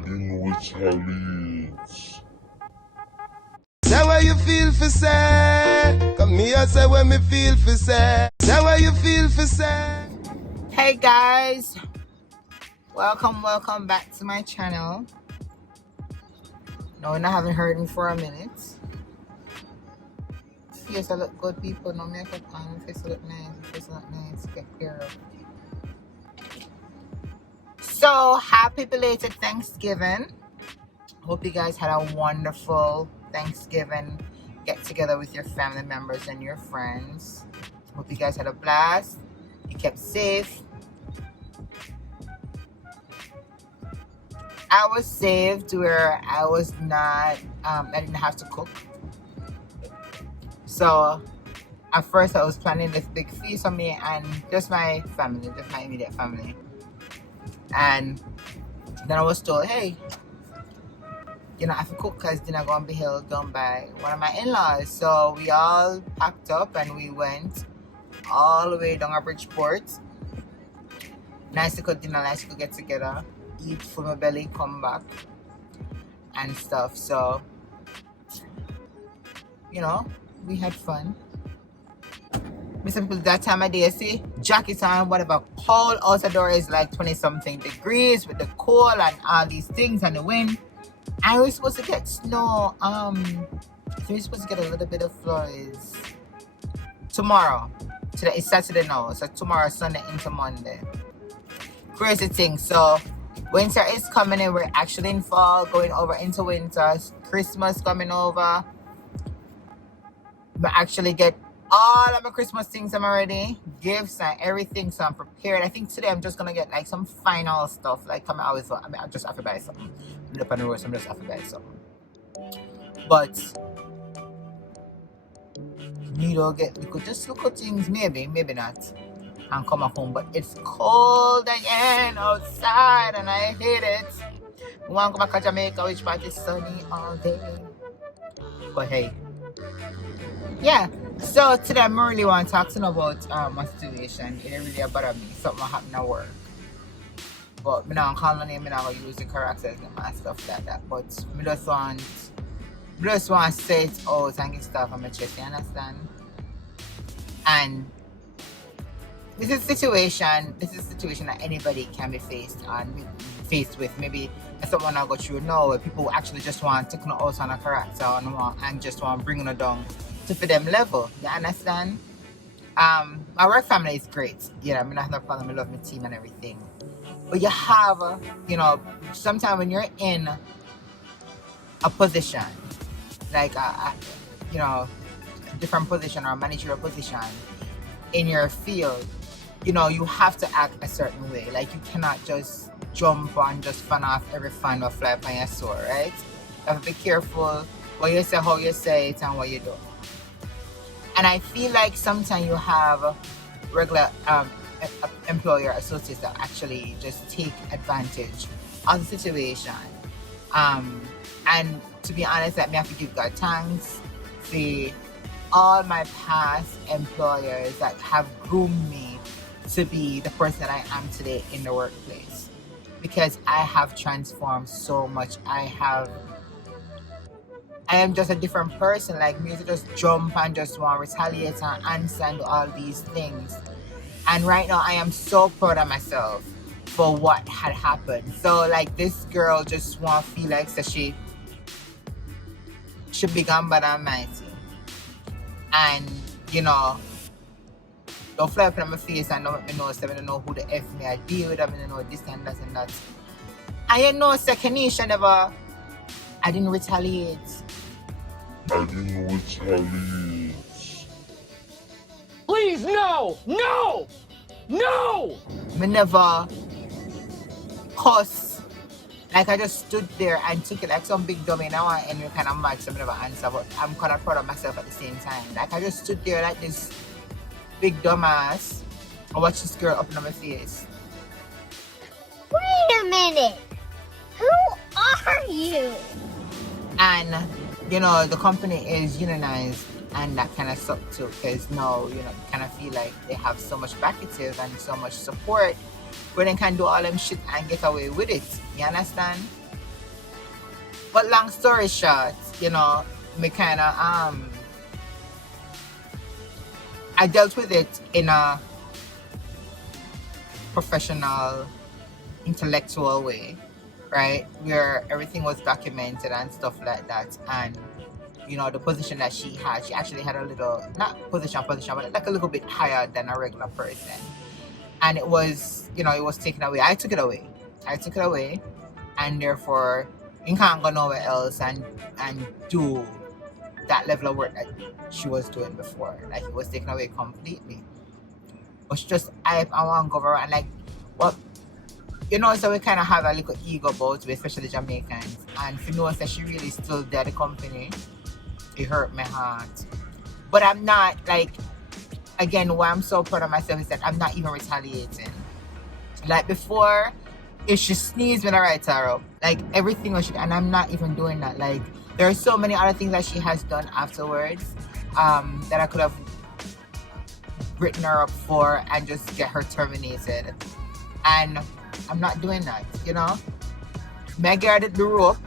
didn't retaliate. Say what you feel for say. Come here, say what me feel for say. Say what you feel for say. Hey guys, welcome back to my channel. No, I haven't heard me for a minute. Face I look good, people. No makeup on. Face I look nice. Get clear up. So happy belated Thanksgiving. Hope you guys had a wonderful Thanksgiving get together with your family members and your friends. Hope you guys had a blast. You kept safe. I was saved where I was not, I didn't have to cook. So at first I was planning this big feast for me and just my family, just my immediate family. And then I was told, hey, you know, I have to cook because dinner going to be held down by one of my in-laws. So we all packed up and we went all the way down to Bridgeport. Nice to cook dinner, nice to get together, eat full my belly, come back and stuff. So, you know, we had fun. Mr. People, that time of day, see, jacket on, whatever, cold out the door is like 20 something degrees with the cold and all these things and the wind. And we're supposed to get snow. So we're supposed to get a little bit of flurries tomorrow. Today is Saturday now, so tomorrow, Sunday into Monday. Crazy thing. So winter is coming in. We're actually in fall, going over into winter. Christmas coming over. But actually get all of my Christmas things I'm already, gifts and everything, so I'm prepared. I think today I'm just gonna get like some final stuff, like come out with. I mean, I just have to buy something. I'm up on the road, so I'm just have to buy something. But you don't get, we could just look at things, maybe not, and come back home. But it's cold again outside, and I hate it. We want to go back to Jamaica, which part is sunny all day. But hey, yeah. So today I really want to talk to you about my situation. It really bother me. Something happened at work. But I'm not calling the name, I'm not going to use the characters and stuff like that. But I just want to say it out and get stuff on my chest, you understand? And this is a situation that anybody can be faced with. Maybe it's someone I go through now where people actually just want to take out on a character and just want to bring it down to for them level, you understand? My work family is great. Yeah, I mean, I have no problem. I love my team and everything. But you have, you know, sometimes when you're in a position, like, you know, a different position or a managerial position in your field, you know, you have to act a certain way. Like, you cannot just jump and just fan off every fan or fly by your sword, right? You have to be careful what you say, how you say it, and what you do. And I feel like sometimes you have regular employer associates that actually just take advantage of the situation. And to be honest, let me have to give God thanks for all my past employers that have groomed me to be the person that I am today in the workplace. Because I have transformed so much. I am just a different person. Like me to just jump and just want to retaliate and answer and do all these things. And right now I am so proud of myself for what had happened. So like this girl just want to feel like that she should be gone by the Almighty. And you know, don't fly up in my face and don't let me know, so I don't know who the F me I deal with, I don't know this and that and that. And you know, Keneisha never, I didn't retaliate. I didn't retaliate. Please, no! No! No! Me never cuss. Like I just stood there and took it like some big dummy now and you kind of mad, so I never answer, but I'm kind of proud of myself at the same time. Like I just stood there like this big dumbass and watched this girl up in my face. Wait a minute! Who are you? And you know, the company is unionized, and that kind of sucked too, because now, you know, you kind of feel like they have so much backative and so much support where they can do all them shit and get away with it. You understand? But long story short, you know, me kind of I dealt with it in a professional, intellectual way, right? Where everything was documented and stuff like that. And, you know, the position that she actually had a little, not position, but like a little bit higher than a regular person. And it was, you know, it was taken away. I took it away. And therefore, you can't go nowhere else and do that level of work that she was doing before. Like, it was taken away completely. But she just hype and want to go around, like, well, you know, so we kind of have a little ego about it, especially Jamaicans. And if you know that she really still there at the company, it hurt my heart. But I'm not, like, again, why I'm so proud of myself is that I'm not even retaliating. Like before, if she sneezed when I write her up, like everything was and I'm not even doing that. Like, there are so many other things that she has done afterwards that I could have written her up for and just get her terminated. And I'm not doing that, you know? Meg did the rope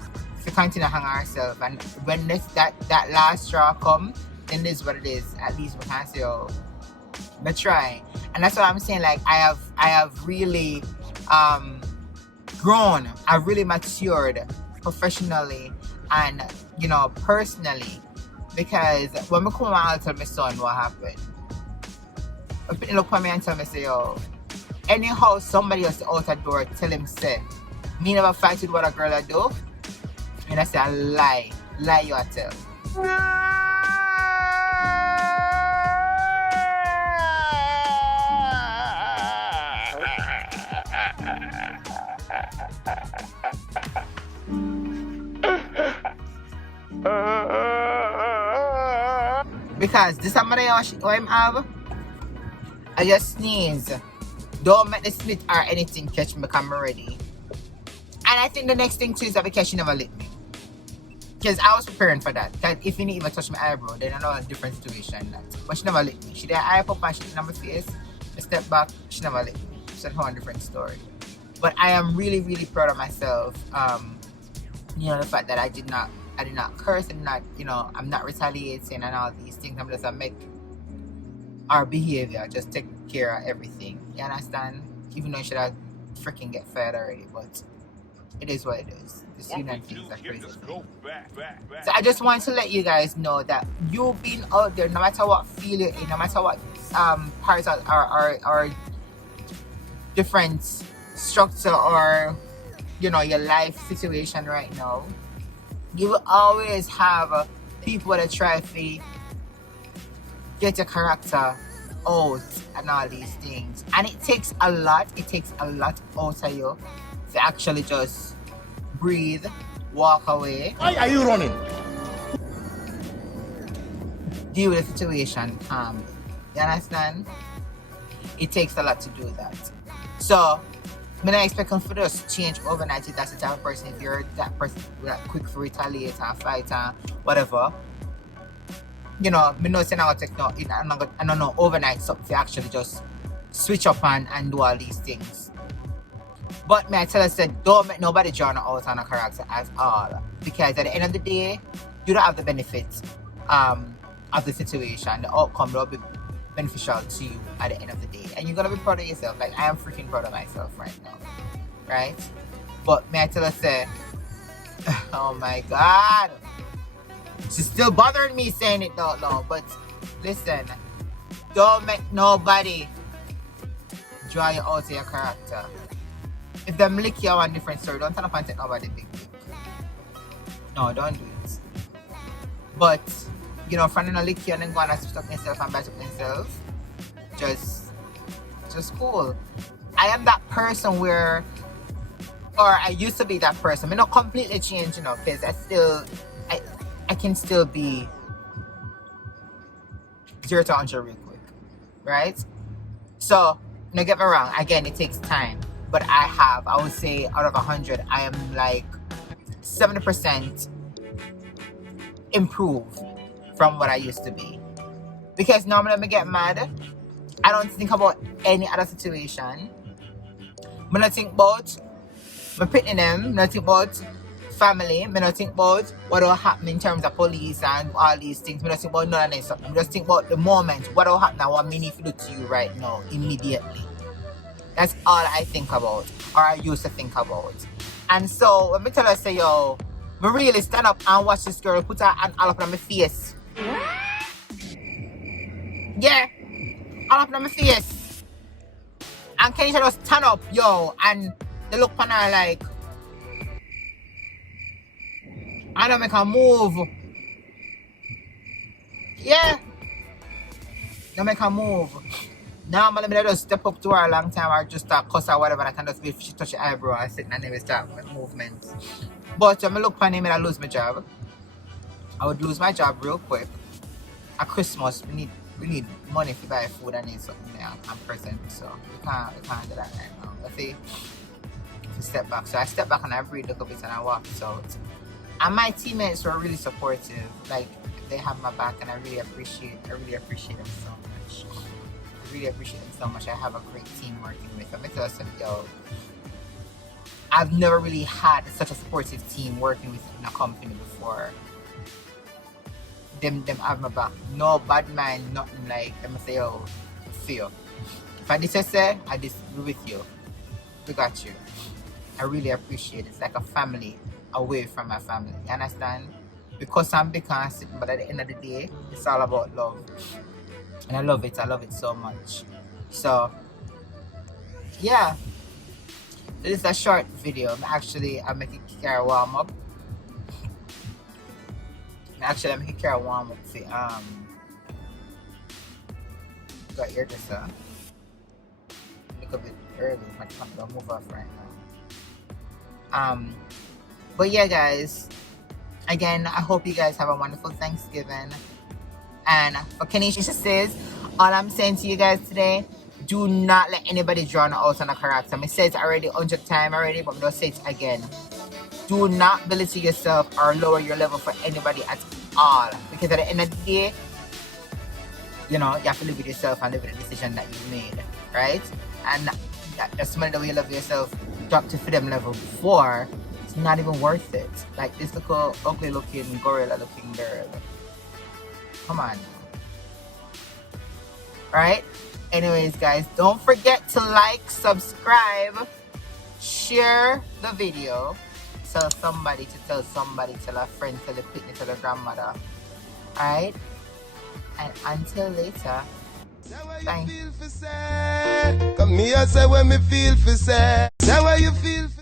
to continue to hang herself. And when that last straw come, then this is what it is. At least we can say, oh, but try. And that's what I'm saying. Like, I have really grown. I've really matured professionally and, you know, personally. Because when I come out and tell my son what happened, he look at me and tell me, say, yo, anyhow somebody else out the door tell him, say, me never fight with what a girl I do. And I say, a lie you a tell. Because this somebody what him have, I just sneeze. Don't make the split or anything catch me because I'm ready. And I think the next thing too is that because she never lit me. Because I was preparing for that. Because if you didn't even touch my eyebrow, then I know a different situation. But she never lit me. She did eye up and she did on my face. I stepped back, she never lit me. It's a whole different story. But I am really, really proud of myself. You know, the fact that I did not curse and not, you know, I'm not retaliating and all these things. I'm just make our behavior just take care of everything. You understand? Even though you should have freaking get fired already, but it is what it is. This union things are crazy. So I just want to let you guys know that you being out there, no matter what field you're in, no matter what parts are different structure or, you know, your life situation right now, you will always have people that try to get your character out and all these things. And it takes a lot out of you to actually just breathe, walk away. Why are you running? Deal with the situation calmly. You understand? It takes a lot to do that. So, I'm not expecting for this to change overnight if that's the type of person, if you're that person that quick to retaliate and fight and whatever. You know, I know it's not going to take I don't know overnight something to actually just switch up and do all these things. But may I tell us that don't make nobody draw out on a character at all. Because at the end of the day, you don't have the benefits of the situation. The outcome will be beneficial to you at the end of the day. And you're going to be proud of yourself. Like, I am freaking proud of myself right now. Right? But may I tell us that, oh my God. She's still bothering me saying it out loud. But listen, don't make nobody draw you out of your character. If them lick you on different story, don't turn up and take nobody big. No, don't do it. But, you know, friend, lick you and then go and switch up yourself and back up yourself, just cool. I am that person where, or I used to be that person. I'm not completely changed, you know, because I can still be 0 to 100 real quick, right? So, don't get me wrong, again, it takes time. But I would say out of 100, I am like 70% improved from what I used to be. Because normally when I get mad, I don't think about any other situation. I don't think about my pitting them. I don't think about family. Me not think about what will happen in terms of police and all these things. Me not think about none of this. Me just think about the moment. What will happen and what me need to do to you right now, immediately. That's all I think about, or I used to think about. And so when me tell her, say, yo, me really stand up and watch this girl put her hand all up on my face. Yeah, all up on my face. And Keneisha just stand up, yo, and they look on her like, I don't make her move. Yeah. Don't make her move. Normally, I just step up to her a long time or just start cuss or whatever. I can just be if she touch her eyebrow and sit and never start movements. But when I look on him and I lose my job, I would lose my job real quick. At Christmas, we need money to buy food and need something there and present. So we can't do that right now. I think to step back. So I step back and I breathe a little bit and I walk out. And my teammates were really supportive. Like, they have my back and I really appreciate them so much. I really appreciate them so much. I have a great team working with them. I tell you, yo, I've never really had such a supportive team working with in a company before. Them have my back. No bad mind, nothing like them say, yo, feel. If I disagree, I disagree with you. We got you. I really appreciate it. It's like a family away from my family. You understand? Because I'm big and sitting, but at the end of the day, it's all about love. And I love it so much. So yeah. So this is a short video. I'm making Kara warm up. I'm making Kara warm up for got here just a little bit early. My camera move off right now. But yeah, guys, again, I hope you guys have a wonderful Thanksgiving. And for KeneishaSays, all I'm saying to you guys today, do not let anybody drown out on a character. I said it already 100 times already, but I'm going to say it again. Do not belittle yourself or lower your level for anybody at all. Because at the end of the day, you know, you have to live with yourself and live with the decision that you made, right? And that's the way you love yourself, drop to them level 4. It's not even worth it. Like this little ugly looking gorilla looking girl. Come on. Right? Anyways, guys, don't forget to like, subscribe, share the video. Tell somebody, tell a friend, tell a picnic, tell a grandmother. Alright? And until later, bye. Come here, say when me feel for say. Say what you feel for